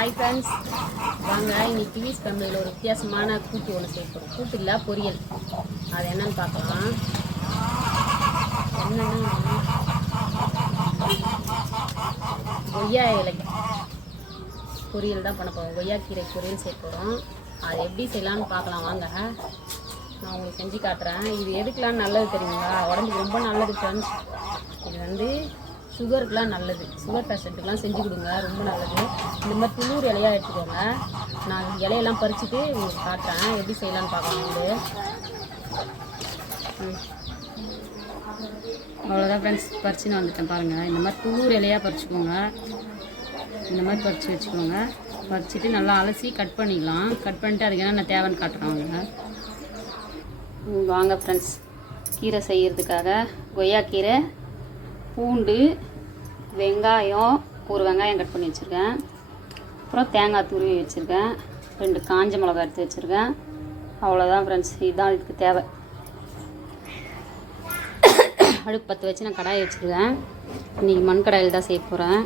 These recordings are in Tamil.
ஹாய் ஃப்ரெண்ட்ஸ் வாங்க இன்னைக்கு கிவிஸ் ஃபேமிலியில் ஒரு வித்தியாசமான கூட்டு ஒன்று சேர்க்குறோம் கூட்டு இல்லை பொரியல். அது என்னன்னு பார்க்கலாம். என்னென்னா கொய்யா இலை. பொரியல் தான் பண்ண போகிறோம் கொய்யா கீரை பொரியல் சேர்க்குறோம் அது எப்படி செய்யலாம்னு பார்க்கலாம். வாங்க. நான் உங்களுக்கு செஞ்சு காட்டுறேன். இது எதுக்கெலாம் நல்லது தெரியுங்களா? உடம்புக்கு ரொம்ப நல்லது ஃப்ரெண்ட்ஸ் இது வந்து சுகருக்குலாம் நல்லது. சுகர் பேஷண்ட்டுக்கெலாம் செஞ்சு கொடுங்க. ரொம்ப நல்லது. இந்த மாதிரி துளூர் இலையாக எடுத்துக்கோங்க. நான் இலையெல்லாம் பறிச்சுட்டு உங்களுக்கு காட்டுறேன். எப்படி செய்யலான்னு பார்க்கலாம். வந்து ம். அவ்வளோதான் ஃப்ரெண்ட்ஸ் பறிச்சுன்னு வந்துட்டேன். பாருங்கள் இந்த மாதிரி துளூர் இலையாக பறிச்சுக்கோங்க. இந்த மாதிரி பறித்து வச்சுக்கோங்க. பறிச்சுட்டு நல்லா அலசி கட் பண்ணிக்கலாம். கட் பண்ணிட்டு அதுக்கு என்னென்ன தேவைன்னு காட்டுறேன் வாங்க ஃப்ரெண்ட்ஸ் கீரை செய்கிறதுக்காக கொய்யாக்கீரை பூண்டு வெங்காயம் ஒரு வெங்காயம் கட் பண்ணி வச்சுருக்கேன். அப்புறம் தேங்காய் துருவி வச்சுருக்கேன். ரெண்டு காஞ்ச மிளகா எடுத்து வச்சுருக்கேன். அவ்வளோதான் ஃப்ரெண்ட்ஸ் இதுதான் இதுக்கு தேவை. அடுப்பு பற்ற வச்சு நான் கடாயை வச்சுருக்கேன். இன்றைக்கி மண் கடாயில் தான் செய்ய போகிறேன்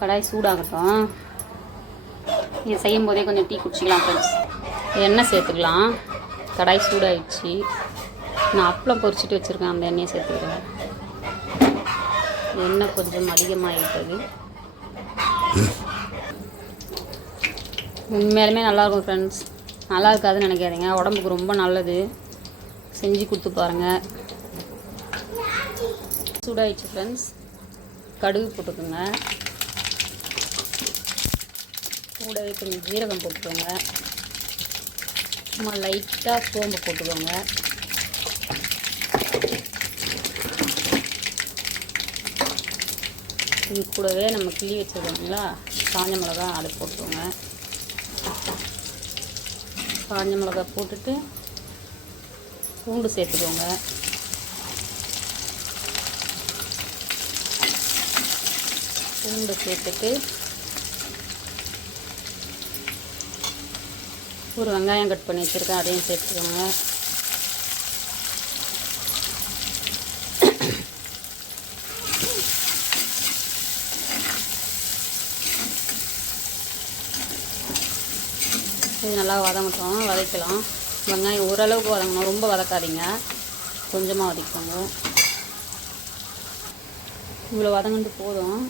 கடாய் சூடாகட்டும். இது செய்யும் போதே கொஞ்சம் டீ குடிச்சிக்கலாம் ஃப்ரெண்ட்ஸ் எண்ணெய் சேர்த்துக்கலாம். கடாய் சூடாகிடுச்சு நான் அப்பளம் பொரிச்சிட்டு வச்சுருக்கேன் அந்த எண்ணெயை சேர்த்துக்கிறேன். எண்ணெய் கொஞ்சம் அதிகமாகிட்டது உண்மையாலுமே நல்லாயிருக்கும் ஃப்ரெண்ட்ஸ் நல்லா இருக்காதுன்னு நினைக்காதீங்க. உடம்புக்கு ரொம்ப நல்லது. செஞ்சு கொடுத்து பாருங்கள் சூடாயிடுச்சு ஃப்ரெண்ட்ஸ் கடுகு போட்டுக்கோங்க. கூடவே கொஞ்சம் ஜீரகம் போட்டுக்கோங்க. சும்மா லைட்டாக சோம்பு போட்டுக்கோங்க. இது கூடவே நம்ம கிள்ளி வச்சுருக்கோங்களா காஞ்ச மிளகா அதை போட்டுருவோங்க காஞ்ச மிளகா போட்டுட்டு பூண்டு சேர்த்துக்கோங்க. பூண்டு சேர்த்துட்டு ஒரு வெங்காயம் கட் பண்ணி வச்சுருக்கேன் அதையும் சேர்த்துக்கோங்க. இது நல்லா வதங்கட்டும் வதக்கலாம். வெங்காயம் ஓரளவுக்கு வதங்கணும். ரொம்ப வதக்காதீங்க. கொஞ்சமாக வதக்கிக்கோங்க. இவ்வளோ வதங்கிட்டு போதும்.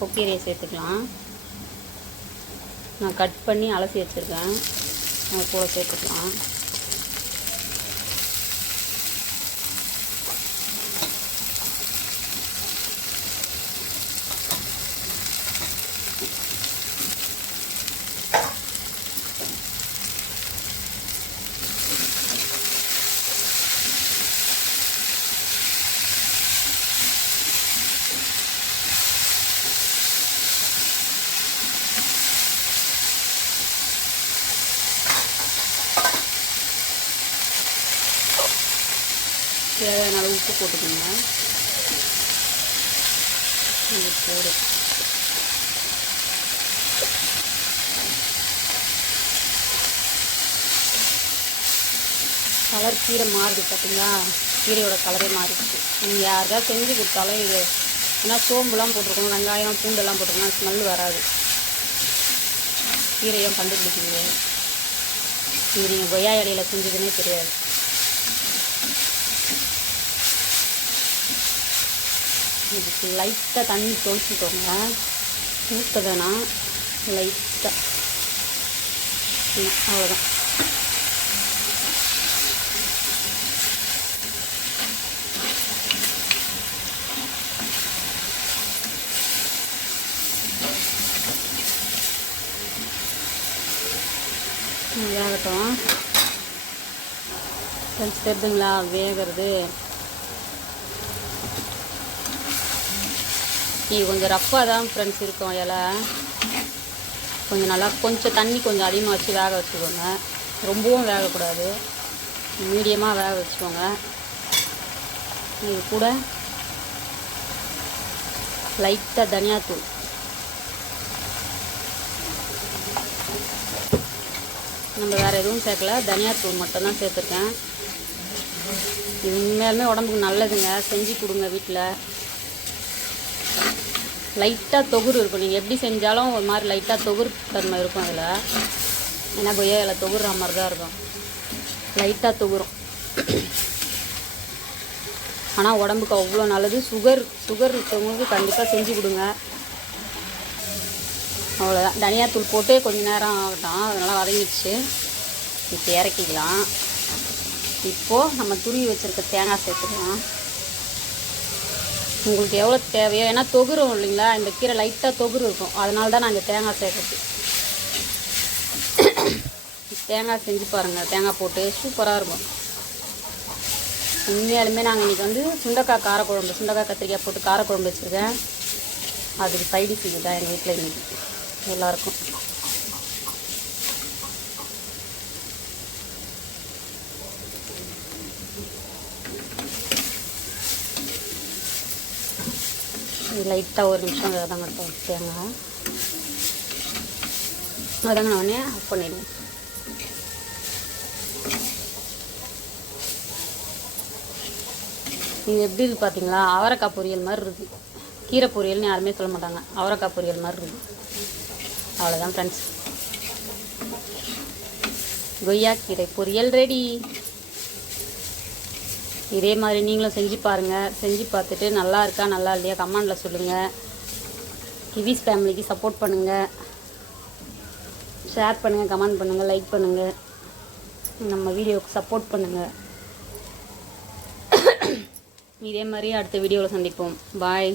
கொக்கீரையை சேர்த்துக்கலாம். நான் கட் பண்ணி அலசி வச்சுருக்கேன். அதை கூட சேர்த்துக்கலாம். தேவையான அளவு உப்பு போட்டுக்கோங்க. இது போடு. கலர் கீரை மாறுது பார்த்தீங்களா கீரையோட கலரே மாறிடுச்சு. நீங்கள் யாருக்காவது செஞ்சு கொடுத்தாலும் இது ஏன்னா சோம்புலாம் போட்டிருக்கணும் வெங்காயம் பூண்டெல்லாம் போட்டிருக்கணும் ஸ்மெல் வராது. கீரையும் கண்டுபிடிக்குங்க. இது நீங்கள் கொய்யா இலையில செஞ்சதுன்னே தெரியாது. இதுக்கு லைட்டாக தண்ணி தொளிச்சிக்கோங்க. ஊற்ற வேணாம் லைட்டாக அவ்வளோதான் வேகட்டும். ஃப்ரெண்ட்ஸ் தெரிதுங்களா? வேகிறது. இது கொஞ்சம் ரஃப்பாக தான் ஃப்ரெண்ட்ஸ் இருக்கும் இலை கொஞ்சம் நல்லா கொஞ்சம் தண்ணி கொஞ்சம் அதிகமாக வச்சு வேக வச்சுக்கோங்க. ரொம்பவும் வேகக்கூடாது. மீடியமாக வேக வச்சுக்கோங்க. இது கூட லைட்டாக தனியாத்தூள். நம்ம வேறு எதுவும் சேர்க்கல. தனியாத்தூள் மட்டும்தான் சேர்த்துருக்கேன். இது உண்மையாலுமே உடம்புக்கு நல்லதுங்க. செஞ்சு கொடுங்க வீட்டில் லைட்டாக தொகுறு இருக்கும். நீங்கள் எப்படி செஞ்சாலும் ஒரு மாதிரி லைட்டாக தொகுறு தன்மை இருக்கும் அதில். ஏன்னா கொய்யா இலை தொகுற மாதிரி தான் இருக்கும். லைட்டாக தொகுரும் ஆனால் உடம்புக்கு அவ்வளோ நல்லது. சுகர் சுகர் இருக்கவங்களுக்கு கண்டிப்பாக செஞ்சு கொடுங்க. அவ்வளோதான் தனியாத்தூள் போட்டு கொஞ்ச நேரம் ஆகட்டும். அதனால் வதங்கிடுச்சு. இப்போ இறக்கிக்கலாம். இப்போது நம்ம துருவி வச்சுருக்க தேங்காய் சேர்த்துக்கலாம். உங்களுக்கு எவ்வளோ தேவையோ ஏன்னா தொகுரும் இல்லைங்களா? இந்த கீரை லைட்டாக தொகுரு இருக்கும் அதனால தான் நாங்கள் தேங்காய் சேர்க்குறது தேங்காய் செஞ்சு பாருங்கள் தேங்காய் போட்டு சூப்பராக இருக்கும். உண்மையாலுமே நாங்கள் இன்றைக்கி வந்து சுண்டக்காய் காரக்குழம்பு சுண்டக்காய் கத்திரிக்காய் போட்டு காரக்குழம்பு வச்சுருக்கேன். அதுக்கு சைடு இது தான் எங்கள் வீட்டில் இன்றைக்கி எல்லாருக்கும். லைட்டாக ஒரு நிமிஷம் வதங்கட்டும் தேங்காய் வதங்கின உடனே ஆஃப் பண்ணிடுவோம் இது எப்படி இருக்கு பார்த்தீங்களா? அவரைக்காய் பொரியல் மாதிரி இருக்குது கீரை பொரியல்னு யாருமே சொல்ல மாட்டாங்க. அவரைக்காய் பொரியல் மாதிரி இருக்குது அவ்வளோதான் ஃப்ரெண்ட்ஸ் கொய்யா கீரை பொரியல் ரெடி இதே மாதிரி நீங்களும் செஞ்சு பாருங்கள் செஞ்சு பார்த்துட்டு நல்லா இருக்கா நல்லா இல்லையா? கமெண்டில் சொல்லுங்கள் கிவிஸ் ஃபேமிலிக்கு சப்போர்ட் பண்ணுங்கள் ஷேர் பண்ணுங்கள் கமெண்ட் பண்ணுங்கள் லைக் பண்ணுங்கள் நம்ம வீடியோவுக்கு சப்போர்ட் பண்ணுங்கள் இதே மாதிரி அடுத்த வீடியோவில் சந்திப்போம். பாய்